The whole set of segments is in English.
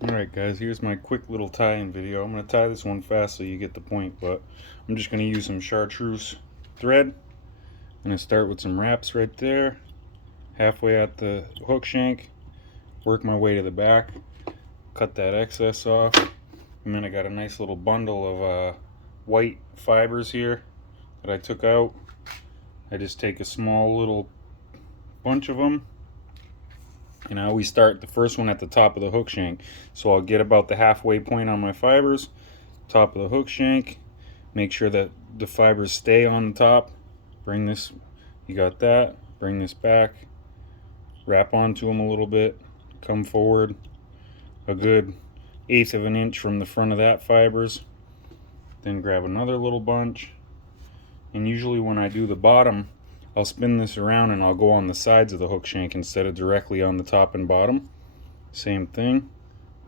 Alright guys, here's my quick little tie-in video. I'm going to tie this one fast so you get the point, but I'm just going to use some chartreuse thread. I'm going to start with some wraps right there, halfway at the hook shank, work my way to the back, cut that excess off, and then I got a nice little bundle of white fibers here that I took out. I just take a small little bunch of them, and I always start the first one at the top of the hook shank. So I'll get about the halfway point on my fibers, top of the hook shank, make sure that the fibers stay on the top. Bring this, you got that, bring this back, wrap onto them a little bit, come forward a good 1/8 of an inch from the front of that fibers, then grab another little bunch. And usually when I do the bottom, I'll spin this around and I'll go on the sides of the hook shank instead of directly on the top and bottom. Same thing,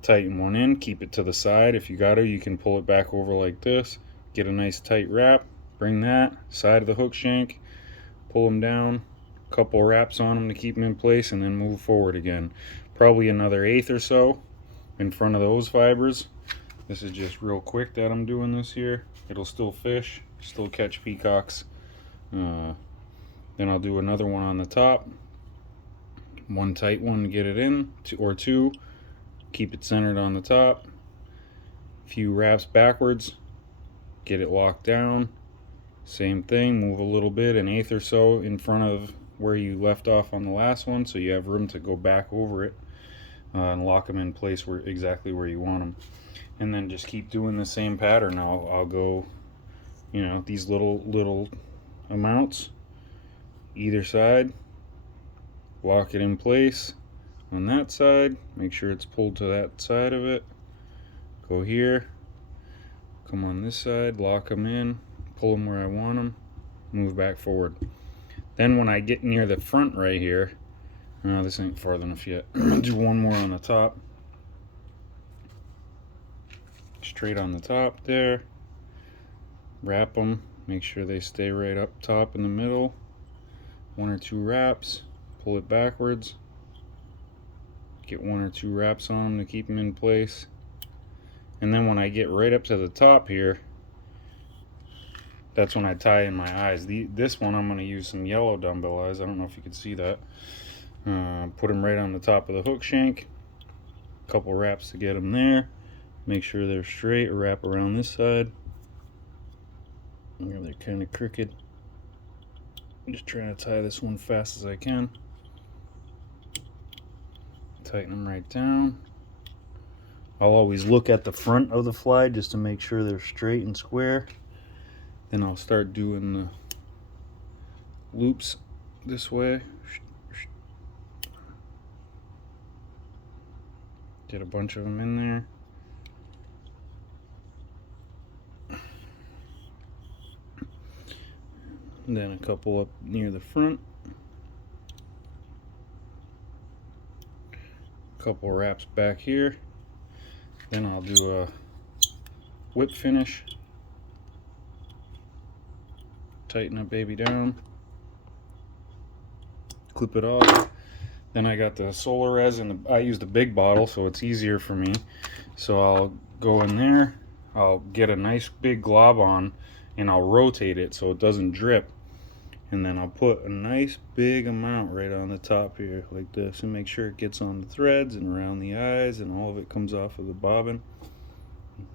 tighten one in, keep it to the side. If you got to, you can pull it back over like this, get a nice tight wrap, bring that side of the hook shank, pull them down, couple wraps on them to keep them in place, and then move forward again. Probably another 1/8 or so in front of those fibers. This is just real quick that I'm doing this here. It'll still fish, still catch peacocks. Then I'll do another one on the top, one tight one to get it in, two, keep it centered on the top, a few wraps backwards, get it locked down. Same thing, move a little bit, an 1/8 or so in front of where you left off on the last one, so you have room to go back over it and lock them in place exactly where you want them. And then just keep doing the same pattern. I'll go, these little amounts either side, lock it in place on that side, make sure it's pulled to that side of it, go here, come on this side, lock them in, pull them where I want them, move back forward. Then when I get near the front right here, this ain't far enough yet, do one more on the top, straight on the top there, wrap them, make sure they stay right up top in the middle, 1 or 2 wraps, pull it backwards, get 1 or 2 wraps on them to keep them in place. And then when I get right up to the top here, that's when I tie in my eyes. This one I'm going to use some yellow dumbbell eyes. I don't know if you can see that. Put them right on the top of the hook shank, a couple wraps to get them there, make sure they're straight, or wrap around this side. They're kind of crooked. I'm just trying to tie this one fast as I can. Tighten them right down. I'll always look at the front of the fly just to make sure they're straight and square. Then I'll start doing the loops this way. Get a bunch of them in there. And then a couple up near the front. A couple wraps back here. Then I'll do a whip finish. Tighten that baby down. Clip it off. Then I got the solar res, and I use the big bottle so it's easier for me. So I'll go in there, I'll get a nice big glob on, and I'll rotate it so it doesn't drip. And then I'll put a nice big amount right on the top here like this, and make sure it gets on the threads and around the eyes, and all of it comes off of the bobbin.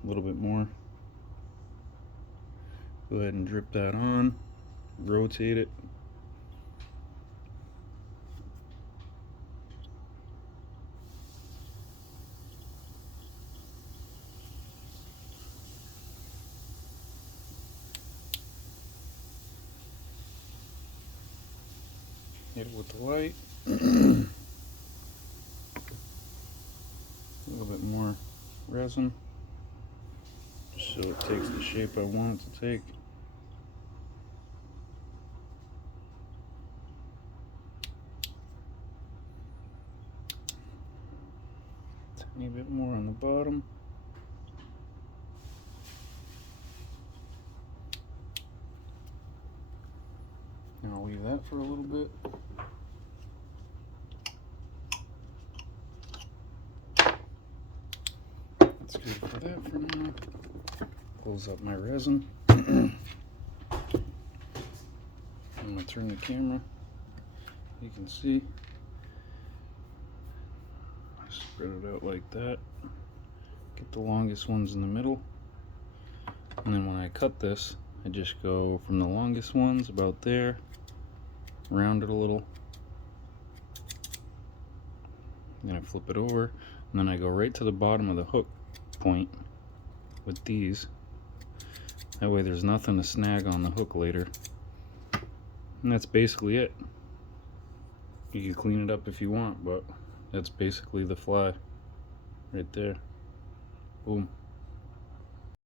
A little bit more. Go ahead and drip that on, rotate it. Hit it with the light. A little bit more resin, just so it takes the shape I want it to take. Tiny bit more on the bottom. And I'll leave that for a little bit. That's good for that for now. Close up my resin. I'm going to turn the camera. You can see. Spread it out like that. Get the longest ones in the middle. And then when I cut this, I just go from the longest ones about there, round it a little. Then I flip it over, and then I go right to the bottom of the hook point with these. That way there's nothing to snag on the hook later. And that's basically it. You can clean it up if you want, but that's basically the fly right there. Boom.